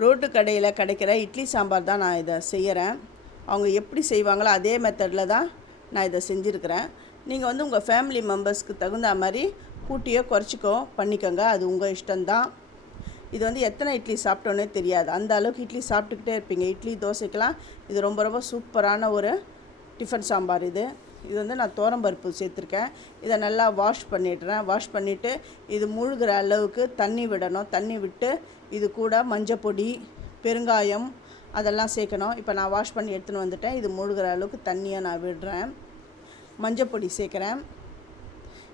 Road கடையில் கிடைக்கிற இட்லி சாம்பார் தான் நான் இதை செய்கிறேன் அவங்க எப்படி செய்வாங்களோ அதே மெத்தடில் தான் நான் இதை செஞ்சுருக்கிறேன். நீங்கள் வந்து உங்கள் ஃபேமிலி மெம்பர்ஸ்க்கு தகுந்த மாதிரி கூட்டியோ குறைச்சிக்கோ பண்ணிக்கோங்க. அது உங்கள் இஷ்டம்தான். இது வந்து எத்தனை இட்லி சாப்பிட்டோன்னே தெரியாது. அந்த அளவுக்கு இட்லி சாப்பிட்டுக்கிட்டே இருப்பீங்க. இட்லி தோசைக்கெலாம் இது ரொம்ப ரொம்ப சூப்பரான ஒரு டிஃபன் சாம்பார் இது. இது வந்து நான் தோரம்பருப்பு சேர்த்துருக்கேன். இதை நல்லா வாஷ் பண்ணிடுறேன். வாஷ் பண்ணிவிட்டு இது முழுகிற அளவுக்கு தண்ணி விடணும். தண்ணி விட்டு இது கூட மஞ்சப்பொடி பெருங்காயம் அதெல்லாம் சேர்க்கணும். இப்போ நான் வாஷ் பண்ணி எடுத்துன்னு வந்துட்டேன். இது முழுகிற அளவுக்கு தண்ணியை நான் விடுறேன். மஞ்சப்பொடி சேர்க்குறேன்.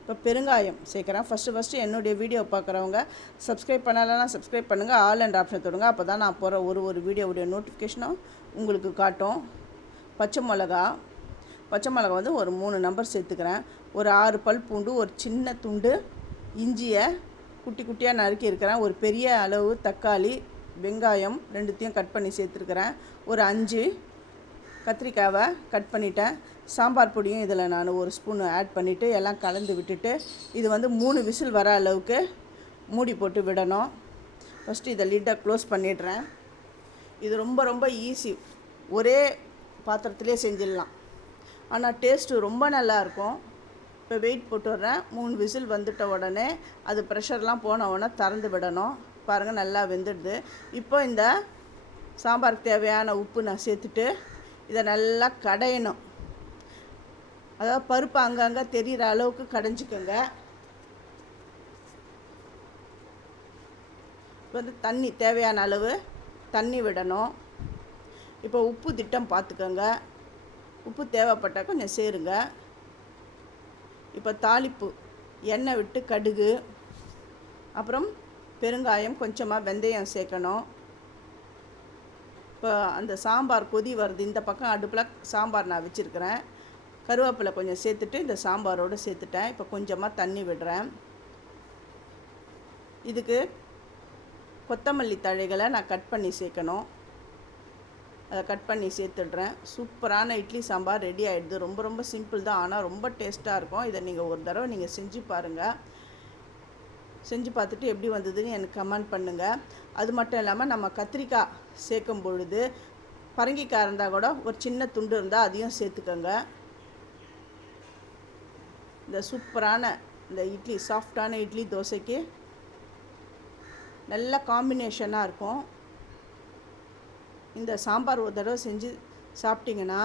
இப்போ பெருங்காயம் சேர்க்குறேன். ஃபஸ்ட்டு ஃபஸ்ட்டு என்னுடைய வீடியோ பார்க்குறவங்க சப்ஸ்கிரைப் பண்ணலைன்னா சப்ஸ்கிரைப் பண்ணுங்கள் ஆல் அண்ட் ஆப்ஷன் தொடுங்க. அப்போ தான் நான் போகிற ஒரு ஒரு வீடியோவுடைய நோட்டிஃபிகேஷனும் உங்களுக்கு காட்டும். பச்சை மிளகா பச்சை மிளகா வந்து ஒரு மூணு நம்பர் சேர்த்துக்கிறேன். ஒரு ஆறு பல் பூண்டு ஒரு சின்ன துண்டு இஞ்சியை குட்டி குட்டியாக நறுக்கி இருக்கிறேன். ஒரு பெரிய அளவு தக்காளி வெங்காயம் ரெண்டுத்தையும் கட் பண்ணி சேர்த்துருக்கிறேன். ஒரு அஞ்சு கத்திரிக்காவை கட் பண்ணிட்டேன். சாம்பார் பொடியும் இதில் நான் ஒரு ஸ்பூன் ஆட் பண்ணிவிட்டு எல்லாம் கலந்து விட்டுட்டு இது வந்து மூணு விசில் வர அளவுக்கு மூடி போட்டு விடணும். ஃபஸ்ட்டு இதை லிட்டை க்ளோஸ் பண்ணிடுறேன். இது ரொம்ப ரொம்ப ஈஸி ஒரே பாத்திரத்திலே செஞ்சிடலாம். ஆனால் டேஸ்ட்டு ரொம்ப நல்லாயிருக்கும் இப்போ வெயிட் போட்டு விட்றேன் மூணு விசில் வந்துட்ட உடனே அது ப்ரெஷர்லாம் போன உடனே திறந்து விடணும். பாருங்கள் நல்லா வெந்துடுது. இப்போ இந்த சாம்பாருக்கு தேவையான உப்பு நான் சேர்த்துட்டு இதை நல்லா கடையணும். அதாவது பருப்பு அங்கங்கே தெரிகிற அளவுக்கு கடைஞ்சிக்கோங்க. இப்போ வந்து தண்ணி தேவையான அளவு தண்ணி விடணும். இப்போ உப்பு திட்டம் பார்த்துக்கோங்க. உப்பு தேவைப்பட்டால் கொஞ்சம் சேருங்க. இப்போ தாளிப்பு எண்ணெய் விட்டு கடுகு அப்புறம் பெருங்காயம் கொஞ்சமாக வெந்தயம் சேர்க்கணும். இப்போ அந்த சாம்பார் கொதி வருது இந்த பக்கம் அடுப்பில் சாம்பார் நான் வச்சுருக்கிறேன். கருவேப்பிலை கொஞ்சம் சேர்த்துட்டு இந்த சாம்பாரோடு சேர்த்துட்டேன். இப்போ கொஞ்சமாக தண்ணி விடுறேன். இதுக்கு கொத்தமல்லி தழைகளை நான் கட் பண்ணி சேர்க்கணும். அதை கட் பண்ணி சேர்த்துடுறேன். சூப்பரான இட்லி சாம்பார் ரெடி ஆகிடுது ரொம்ப ரொம்ப சிம்பிள் தான். ஆனால் ரொம்ப டேஸ்ட்டாக இருக்கும். இதை நீங்கள் ஒரு தடவை நீங்கள் செஞ்சு பாருங்கள் செஞ்சு பார்த்துட்டு எப்படி வந்ததுன்னு எனக்கு கமெண்ட் பண்ணுங்கள் அது மட்டும் இல்லாமல் நம்ம கத்திரிக்காய் சேர்க்கும் பொழுது பரங்கிக்காய் இருந்தால் கூட ஒரு சின்ன துண்டு இருந்தால் அதையும் சேர்த்துக்கோங்க. இந்த சூப்பரான இந்த இட்லி சாஃப்டான இட்லி தோசைக்கு நல்ல காம்பினேஷனாக இருக்கும். இந்த சாம்பார் ஒரு தடவை செஞ்சு சாப்பிட்டிங்கன்னா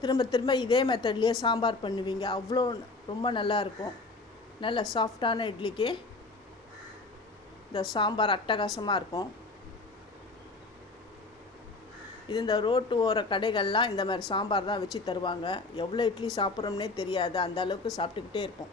திரும்ப திரும்ப இதே மெத்தட்லேயே சாம்பார் பண்ணுவீங்க. அவ்வளோ ரொம்ப நல்லாயிருக்கும் நல்ல சாஃப்டான இட்லிக்கு இந்த சாம்பார் அட்டகாசமாக இருக்கும். இது இந்த ரோட்டு ஓர கடைகள்லாம் இந்த மாதிரி சாம்பார் தான் வச்சு தருவாங்க. எவ்வளோ இட்லி சாப்பிட்றோம்னே தெரியாது. அந்த அளவுக்கு சாப்பிட்டுக்கிட்டே இருப்போம்.